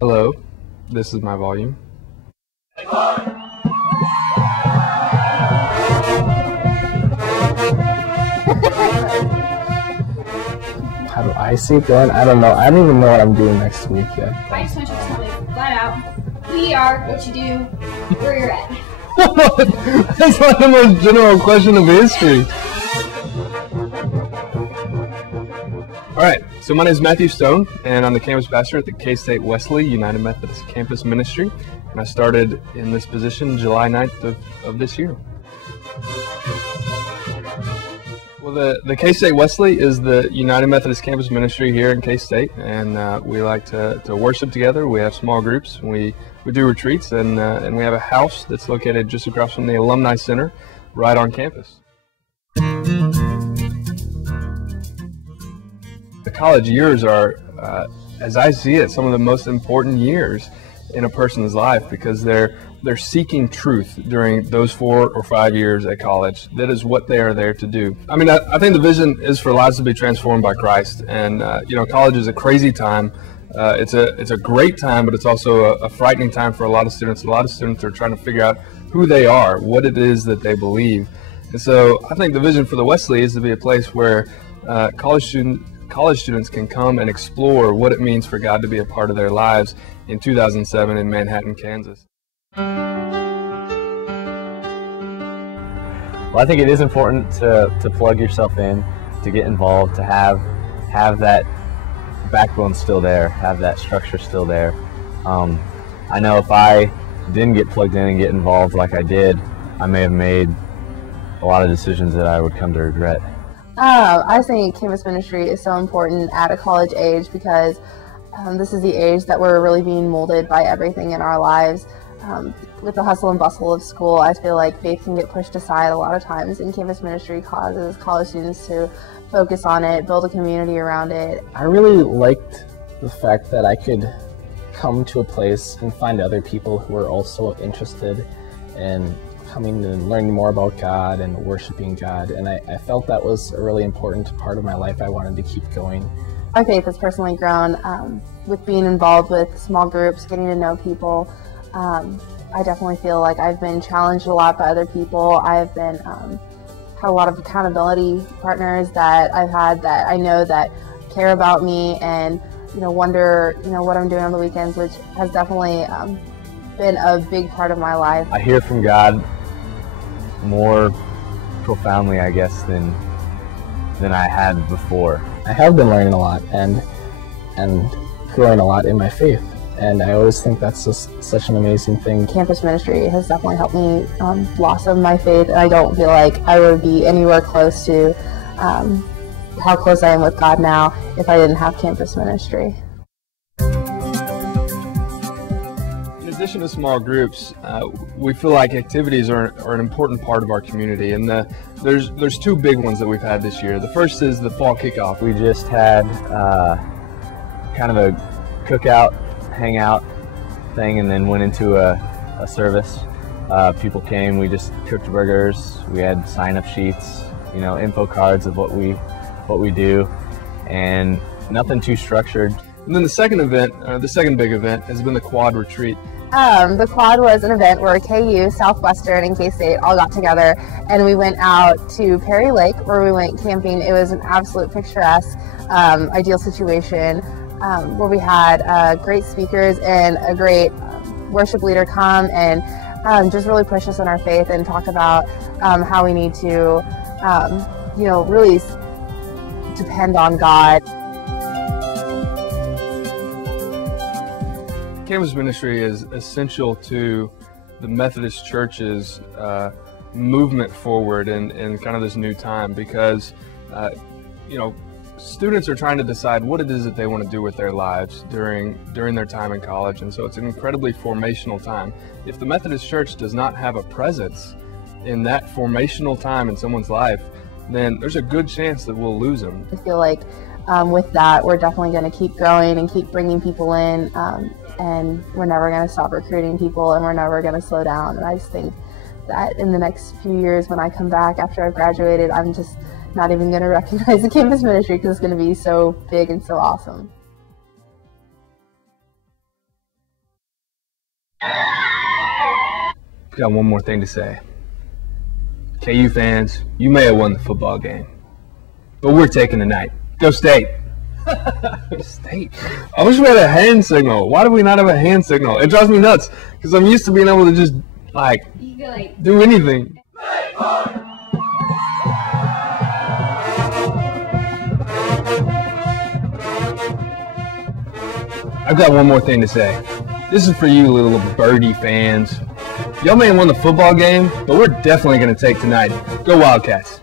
Hello, this is my volume. How do I see it going? I don't know. I don't even know what I'm doing next week yet. I just want you to tell me flat out who you are, what you do, where you're at. That's like the most general question of history. Alright, so my name is Matthew Stone, and I'm the campus pastor at the K-State Wesley United Methodist Campus Ministry. And I started in this position July 9th of this year. Well, the K-State Wesley is the United Methodist Campus Ministry here in K-State, and we like to worship together. We have small groups, we do retreats, and we have a house that's located just across from the Alumni Center right on campus. The college years are, as I see it, some of the most important years in a person's life because they're seeking truth during those 4 or 5 years at college. That is what they are there to do. I mean, I think the vision is for lives to be transformed by Christ, and college is a crazy time. It's a great time, but it's also a frightening time for a lot of students. A lot of students are trying to figure out who they are, what it is that they believe. And so I think the vision for the Wesley is to be a place where college students can come and explore what it means for God to be a part of their lives in 2007 in Manhattan, Kansas. Well, I think it is important to plug yourself in, to get involved, to have that backbone still there, have that structure still there. I know if I didn't get plugged in and get involved like I did, I may have made a lot of decisions that I would come to regret. I think campus ministry is so important at a college age because this is the age that we're really being molded by everything in our lives. With the hustle and bustle of school, I feel like faith can get pushed aside a lot of times, and campus ministry causes college students to focus on it, build a community around it. I really liked the fact that I could come to a place and find other people who are also interested in coming and learning more about God and worshiping God, and I felt that was a really important part of my life. I wanted to keep going. My faith has personally grown with being involved with small groups, getting to know people. I definitely feel like I've been challenged a lot by other people. I've been had a lot of accountability partners that I've had that I know that care about me and wonder what I'm doing on the weekends, which has definitely been a big part of my life. I hear from God more profoundly, I guess, than I had before. I have been learning a lot and growing a lot in my faith, and I always think that's just such an amazing thing. Campus ministry has definitely helped me blossom my faith, and I don't feel like I would be anywhere close to how close I am with God now if I didn't have campus ministry. In addition to small groups, we feel like activities are an important part of our community, and there's 2 big ones that we've had this year. The first is the fall kickoff. We just had kind of a cookout, hangout thing, and then went into a service. People came, we just cooked burgers, we had sign-up sheets, info cards of what we do, and nothing too structured. And then the second big event has been the Quad Retreat. The Quad was an event where KU, Southwestern, and K-State all got together, and we went out to Perry Lake where we went camping. It was an absolute picturesque, ideal situation where we had great speakers and a great worship leader come and just really push us in our faith and talk about how we need to, really depend on God. Campus ministry is essential to the Methodist Church's movement forward in kind of this new time because, students are trying to decide what it is that they want to do with their lives during their time in college, and so it's an incredibly formational time. If the Methodist Church does not have a presence in that formational time in someone's life, then there's a good chance that we'll lose them. I feel like with that, we're definitely going to keep growing and keep bringing people in, and we're never going to stop recruiting people, and we're never going to slow down. And I just think that in the next few years when I come back after I've graduated, I'm just not even going to recognize the campus ministry because it's going to be so big and so awesome. Got one more thing to say. KU fans, you may have won the football game, but we're taking the night. Go State! State. I wish we had a hand signal. Why do we not have a hand signal? It drives me nuts because I'm used to being able to just do anything. I've got one more thing to say. This is for you little birdie fans. Y'all may have won the football game, but we're definitely going to take tonight. Go Wildcats.